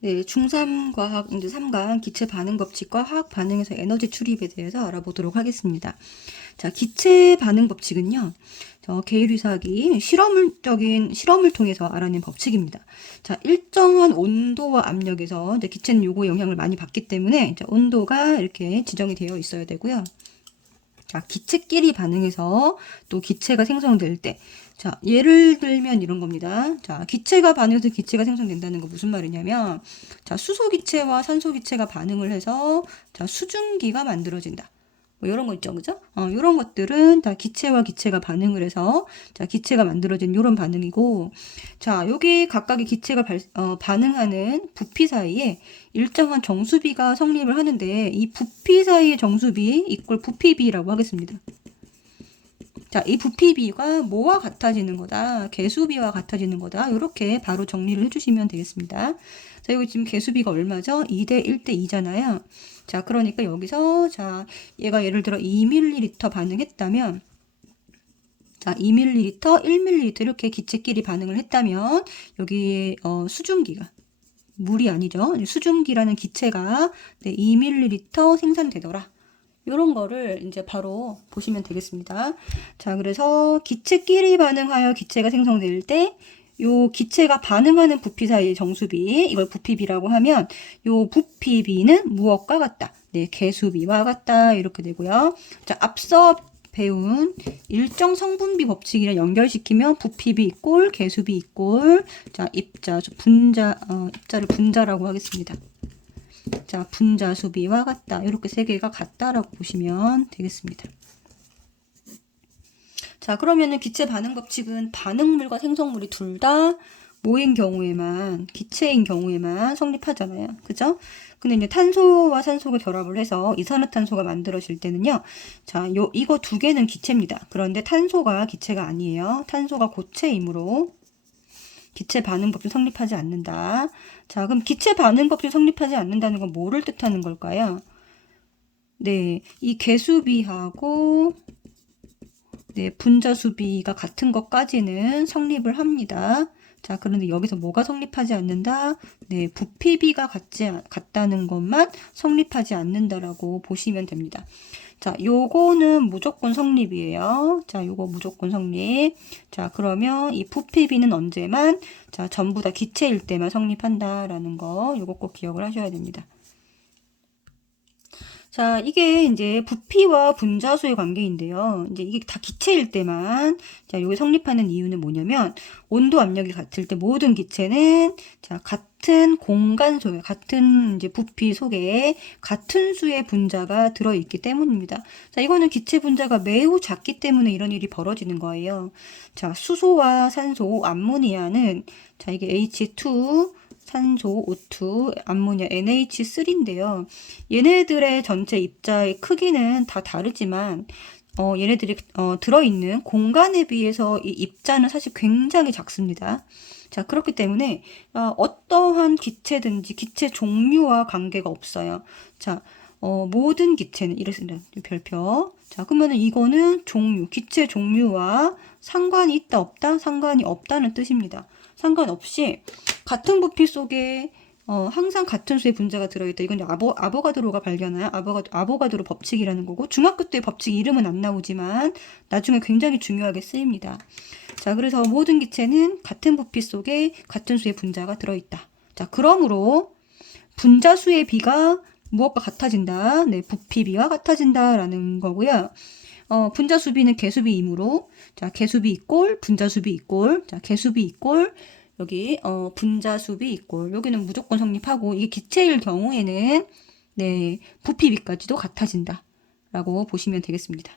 네, 중3 과학 이제 3강 기체 반응 법칙과 화학 반응에서 에너지 출입에 대해서 알아보도록 하겠습니다. 자, 기체 반응 법칙은요. 계율이사기 실험을 통해서 알아낸 법칙입니다. 자, 일정한 온도와 압력에서 이제 기체는 요거 영향을 많이 받기 때문에 자, 온도가 이렇게 지정이 되어 있어야 되고요. 자, 기체끼리 반응해서 또 기체가 생성될 때, 자, 예를 들면 이런 겁니다. 자, 기체가 반응해서 기체가 생성된다는 거 무슨 말이냐면, 자, 수소 기체와 산소 기체가 반응을 해서, 자, 수증기가 만들어진다. 뭐 이런 거 있죠, 그죠? 이런 것들은 다 기체와 기체가 반응을 해서, 자, 기체가 만들어진 이런 반응이고, 자, 여기 각각의 기체가 반응하는 부피 사이에 일정한 정수비가 성립을 하는데, 이 부피 사이의 정수비 이꼴 부피비라고 하겠습니다. 자, 이 부피비가 뭐와 같아지는 거다? 개수비와 같아지는 거다. 이렇게 바로 정리를 해주시면 되겠습니다. 자, 여기 지금 개수비가 얼마죠? 2대 1대 2잖아요. 자, 그러니까 여기서, 자, 얘가 예를 들어 2ml 반응했다면, 자, 2ml, 1ml 이렇게 기체끼리 반응을 했다면, 여기, 수증기가, 물이 아니죠. 수증기라는 기체가, 네, 2ml 생산되더라. 이런 거를 이제 바로 보시면 되겠습니다. 자, 그래서 기체끼리 반응하여 기체가 생성될 때, 요 기체가 반응하는 부피 사이의 정수비, 이걸 부피비라고 하면, 요 부피비는 무엇과 같다? 네, 개수비와 같다. 이렇게 되고요. 자, 앞서 배운 일정 성분비 법칙이랑 연결시키면 부피비 이꼴 개수비 이꼴, 자, 입자를 분자라고 하겠습니다. 자, 분자 수비와 같다. 이렇게 세 개가 같다라고 보시면 되겠습니다. 자, 그러면은 기체 반응 법칙은 반응물과 생성물이 둘 다 뭐인 경우에만, 기체인 경우에만 성립하잖아요. 그죠? 근데 이제 탄소와 산소가 결합을 해서 이산화탄소가 만들어질 때는요. 자, 이거 두 개는 기체입니다. 그런데 탄소가 기체가 아니에요. 탄소가 고체이므로 기체 반응 법칙 성립하지 않는다. 자, 그럼 기체 반응 법칙 성립하지 않는다는 건 뭐를 뜻하는 걸까요? 네, 이 개수비하고 네, 분자수비가 같은 것까지는 성립을 합니다. 자, 그런데 여기서 뭐가 성립하지 않는다? 네, 부피비가 같다는 것만 성립하지 않는다라고 보시면 됩니다. 자, 요거는 무조건 성립이에요. 자, 요거 무조건 성립. 자, 그러면 이 부피비는 언제만? 자, 전부 다 기체일 때만 성립한다라는 거, 요거 꼭 기억을 하셔야 됩니다. 자, 이게 이제 부피와 분자수의 관계인데요. 이제 이게 다 기체일 때만, 자, 요게 성립하는 이유는 뭐냐면, 온도 압력이 같을 때 모든 기체는, 자, 같은 공간 속에, 같은 이제 부피 속에 같은 수의 분자가 들어있기 때문입니다. 자, 이거는 기체 분자가 매우 작기 때문에 이런 일이 벌어지는 거예요. 자, 수소와 산소, 암모니아는, 자, 이게 H2, 산소, O2, 암모니아, NH3인데요. 얘네들의 전체 입자의 크기는 다 다르지만 얘네들이 들어있는 공간에 비해서 이 입자는 사실 굉장히 작습니다. 자, 그렇기 때문에 어떠한 기체든지 기체 종류와 관계가 없어요. 자, 모든 기체는 이랬습니다. 별표. 자, 그러면은 이거는 기체 종류와 상관이 있다, 없다? 상관이 없다는 뜻입니다. 상관없이 같은 부피 속에 항상 같은 수의 분자가 들어있다. 이건 아보가드로가 발견한 아보가드로 법칙이라는 거고, 중학교 때 법칙 이름은 안 나오지만 나중에 굉장히 중요하게 쓰입니다. 자, 그래서 모든 기체는 같은 부피 속에 같은 수의 분자가 들어있다. 자, 그러므로 분자수의 비가 무엇과 같아진다? 네, 부피비와 같아진다라는 거고요. 분자수비는 개수비이므로, 자, 개수비 이꼴, 분자수비 이꼴, 자, 개수비 이꼴, 여기, 분자수비 이꼴, 여기는 무조건 성립하고, 이게 기체일 경우에는, 네, 부피비까지도 같아진다. 라고 보시면 되겠습니다.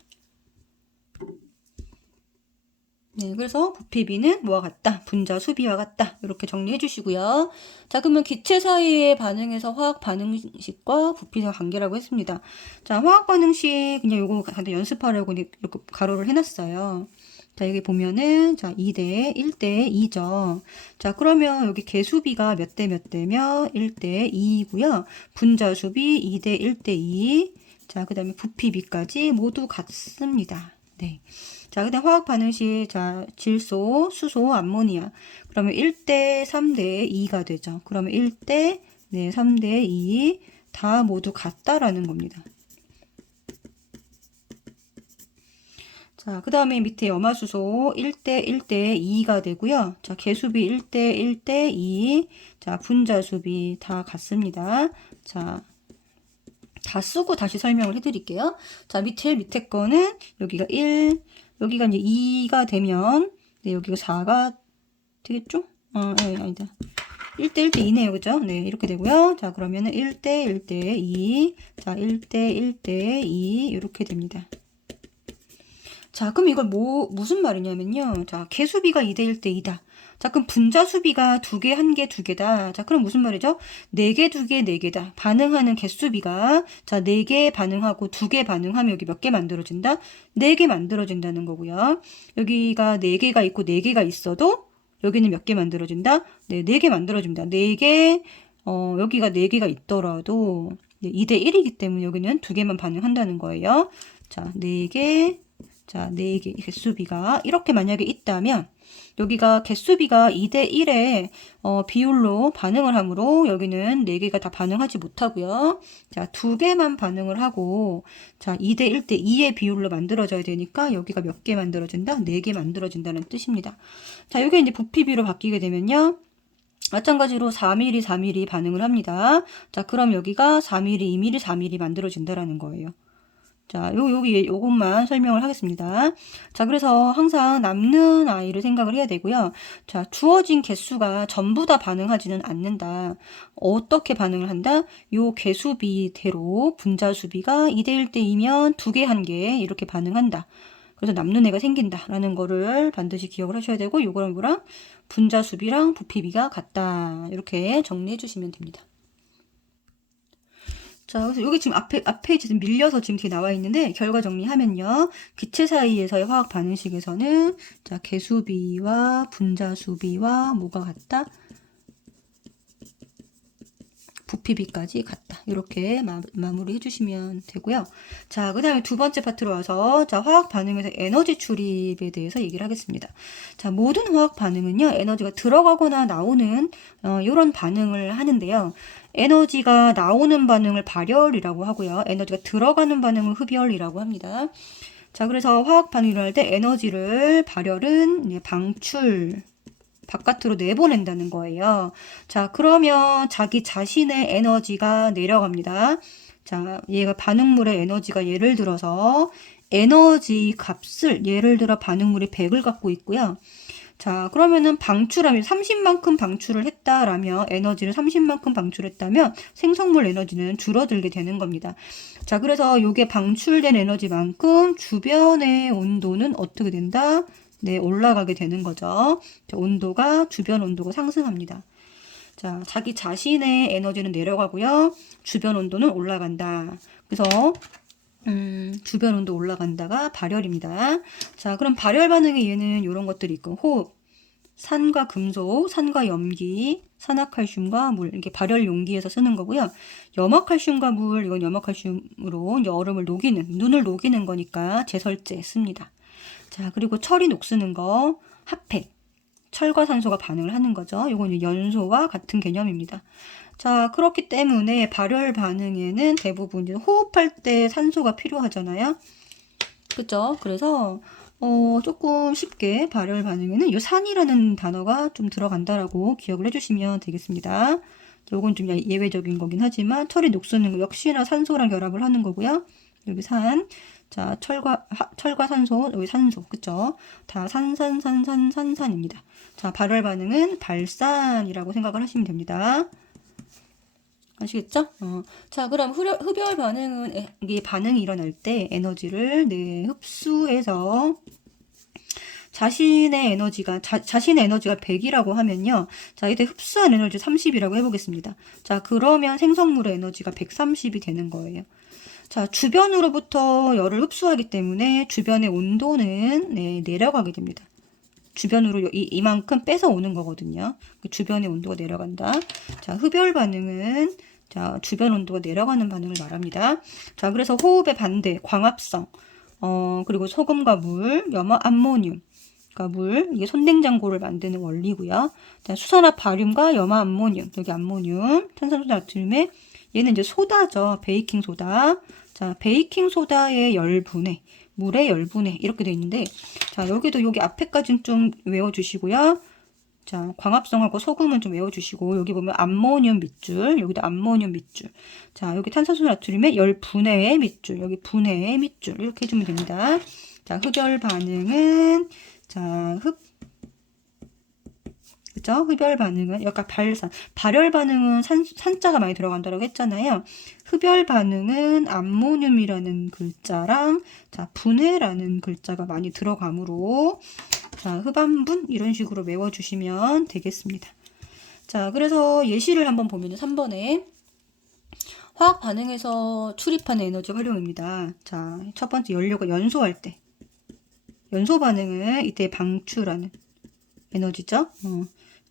네, 그래서 부피비는 뭐와 같다? 분자수비와 같다. 이렇게 정리해 주시고요. 자, 그러면 기체 사이의 반응에서 화학 반응식과 부피와 관계라고 했습니다. 자, 화학 반응식 그냥 요거 간단 연습하려고 이렇게 가로를 해놨어요. 자, 여기 보면은 자, 2대 1대 2죠. 자, 그러면 여기 개수비가 몇 대 몇 대며 1대 2이고요. 분자수비 2대 1대 2. 자, 그다음에 부피비까지 모두 같습니다. 네. 자, 그다음 화학 반응 시, 자, 질소, 수소, 암모니아. 그러면 1대 3대 2가 되죠. 그러면 1대, 네, 3대 2, 다 모두 같다라는 겁니다. 자, 그 다음에 밑에 염화수소 1대 1대 2가 되고요. 자, 개수비 1대 1대 2. 자, 분자수비 다 같습니다. 자, 다 쓰고 다시 설명을 해드릴게요. 자, 밑에 거는 여기가 1, 여기가 이제 2가 되면, 네, 여기가 4가 되겠죠? 네, 아니다. 1대 1대 2네요. 그죠? 네, 이렇게 되고요. 자, 그러면은 1대 1대 2. 자, 1대 1대 2. 이렇게 됩니다. 자, 그럼 이걸 무슨 말이냐면요. 자, 개수비가 2대 1대 2다. 자, 그럼 분자수비가 2개, 1개, 2개다. 자, 그럼 무슨 말이죠? 4개, 2개, 4개다. 반응하는 개수비가, 자, 4개 반응하고 2개 반응하면 여기 몇 개 만들어진다? 4개 만들어진다는 거고요. 여기가 4개가 있고 4개가 있어도 여기는 몇 개 만들어진다? 네, 4개 만들어집니다. 4개, 여기가 4개가 있더라도 2대 1이기 때문에 여기는 2개만 반응한다는 거예요. 자, 4개, 자, 4개 개수비가 이렇게 만약에 있다면 여기가 개수비가 2대 1의 비율로 반응을 하므로 여기는 4개가 다 반응하지 못하고요. 자, 2개만 반응을 하고 자, 2대 1대 2의 비율로 만들어져야 되니까 여기가 몇 개 만들어진다? 4개 만들어진다는 뜻입니다. 자, 이게 이제 부피비로 바뀌게 되면요. 마찬가지로 4mm, 4mm 반응을 합니다. 자, 그럼 여기가 4mm, 2mm, 4mm 만들어진다라는 거예요. 자, 요것만 설명을 하겠습니다. 자, 그래서 항상 남는 아이를 생각을 해야 되고요. 자, 주어진 개수가 전부 다 반응하지는 않는다. 어떻게 반응을 한다? 요 개수비대로 분자수비가 2대 1대 2면 2개, 1개 이렇게 반응한다. 그래서 남는 애가 생긴다라는 거를 반드시 기억을 하셔야 되고 요거랑 이거랑 분자수비랑 부피비가 같다. 이렇게 정리해 주시면 됩니다. 자, 그래서 여기 지금 앞에 지금 밀려서 지금 뒤에 나와 있는데, 결과 정리하면요. 기체 사이에서의 화학 반응식에서는, 자, 개수비와 분자수비와 뭐가 같다? 부피비까지 같다. 이렇게 마무리 해주시면 되고요. 자, 그 다음에 두 번째 파트로 와서, 자, 화학 반응에서 에너지 출입에 대해서 얘기를 하겠습니다. 자, 모든 화학 반응은요, 에너지가 들어가거나 나오는, 이런 반응을 하는데요. 에너지가 나오는 반응을 발열이라고 하고요. 에너지가 들어가는 반응을 흡열이라고 합니다. 자, 그래서 화학 반응이 일어날 때 에너지를 발열은 방출, 바깥으로 내보낸다는 거예요. 자, 그러면 자기 자신의 에너지가 내려갑니다. 자, 얘가 반응물의 에너지가 예를 들어서 에너지 값을 예를 들어 반응물이 100을 갖고 있고요. 자, 그러면은 방출하면 30만큼 방출을 했다라면 에너지를 30만큼 방출했다면 생성물 에너지는 줄어들게 되는 겁니다. 자, 그래서 요게 방출된 에너지만큼 주변의 온도는 어떻게 된다? 네, 올라가게 되는 거죠. 자, 온도가 주변 온도가 상승합니다. 자, 자기 자신의 에너지는 내려가고요. 주변 온도는 올라간다. 그래서 주변 온도 올라간다가 발열입니다. 자, 그럼 발열 반응에 얘는 이런 것들이 있고, 호흡, 산과 금속, 산과 염기, 산화칼슘과 물, 이렇게 발열 용기에서 쓰는 거고요. 염화칼슘과 물, 이건 염화칼슘으로 얼음을 녹이는, 눈을 녹이는 거니까 제설제 씁니다. 자, 그리고 철이 녹쓰는 거, 핫팩, 철과 산소가 반응을 하는 거죠. 이건 연소와 같은 개념입니다. 자, 그렇기 때문에 발열 반응에는 대부분 이제 호흡할 때 산소가 필요하잖아요. 그죠? 그래서 조금 쉽게 발열 반응에는 이 산이라는 단어가 좀 들어간다라고 기억을 해주시면 되겠습니다. 요건 좀 예외적인 거긴 하지만 철이 녹쓰는 거 역시나 산소랑 결합을 하는 거고요. 여기 산, 자, 철과 산소, 여기 산소, 그쵸? 다 산산산산산산입니다. 자, 발열 반응은 발산이라고 생각을 하시면 됩니다. 아시겠죠? 자, 그럼 흡열 반응은 이게 반응이 일어날 때 에너지를 흡수해서 자신의 에너지가 100이라고 하면요. 자, 이때 흡수한 에너지 30이라고 해보겠습니다. 자, 그러면 생성물의 에너지가 130이 되는 거예요. 자, 주변으로부터 열을 흡수하기 때문에 주변의 온도는 내려가게 됩니다. 주변으로 이만큼 뺏어 오는 거거든요. 주변의 온도가 내려간다. 자, 흡열 반응은 자, 주변 온도가 내려가는 반응을 말합니다. 자, 그래서 호흡의 반대, 광합성. 그리고 소금과 물, 염화암모늄, 그러니까 물, 이게 손냉장고를 만드는 원리고요. 수산화 바륨과 염화암모늄, 여기 암모늄, 탄산수 나트륨에 얘는 이제 소다죠. 베이킹 소다. 자, 베이킹 소다의 열분해, 물의 열분해 이렇게 돼 있는데, 자, 여기도 여기 앞에까지는 좀 외워주시고요. 자, 광합성하고 소금은 좀 외워주시고, 여기 보면 암모늄 밑줄, 여기도 암모늄 밑줄. 자, 여기 탄산수 나트륨의 열분해의 밑줄, 여기 분해의 밑줄 이렇게 해주면 됩니다. 자, 흡열 반응은 자, 그죠? 흡열 반응은 약간 발열 반응은 산자가 많이 들어간다고 했잖아요. 흡열 반응은 암모늄이라는 글자랑 자, 분해라는 글자가 많이 들어가므로 자, 흡암분 이런 식으로 외워주시면 되겠습니다. 자, 그래서 예시를 한번 보면 3번에 화학 반응에서 출입하는 에너지 활용입니다. 자, 첫 번째 연료가 연소할 때 연소 반응은 이때 방출하는 에너지죠.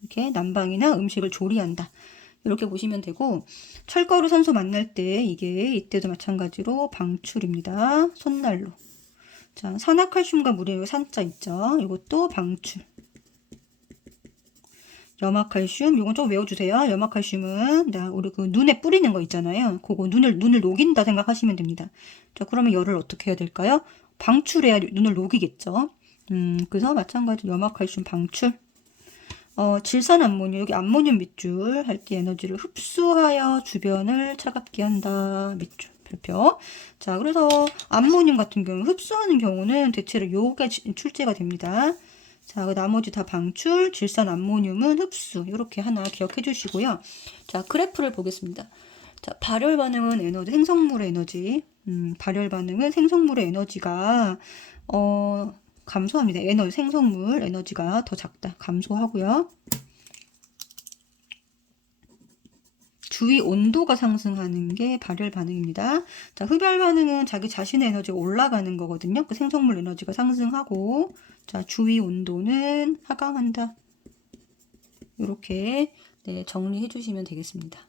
이렇게 난방이나 음식을 조리한다. 이렇게 보시면 되고, 철가루 산소 만날 때 이게 이때도 마찬가지로 방출입니다. 손난로. 자, 산화칼슘과 물의 산자 있죠. 이것도 방출. 염화칼슘, 이건 좀 외워주세요. 염화칼슘은 우리 그 눈에 뿌리는 거 있잖아요. 그거 눈을 녹인다 생각하시면 됩니다. 자, 그러면 열을 어떻게 해야 될까요? 방출해야 눈을 녹이겠죠. 그래서 마찬가지로 염화칼슘 방출. 질산 암모늄, 여기 암모늄 밑줄 할 때 에너지를 흡수하여 주변을 차갑게 한다. 밑줄, 별표. 자, 그래서 암모늄 같은 경우 흡수하는 경우는 대체로 요게 출제가 됩니다. 자, 그 나머지 다 방출, 질산 암모늄은 흡수. 이렇게 하나 기억해 주시고요. 자, 그래프를 보겠습니다. 자, 발열 반응은 에너지, 생성물의 에너지. 발열 반응은 생성물의 에너지가 감소합니다. 에너지, 생성물 에너지가 더 작다. 감소하고요. 주위 온도가 상승하는 게 발열 반응입니다. 자, 흡열 반응은 자기 자신의 에너지가 올라가는 거거든요. 그 생성물 에너지가 상승하고, 자, 주위 온도는 하강한다. 이렇게 네, 정리해 주시면 되겠습니다.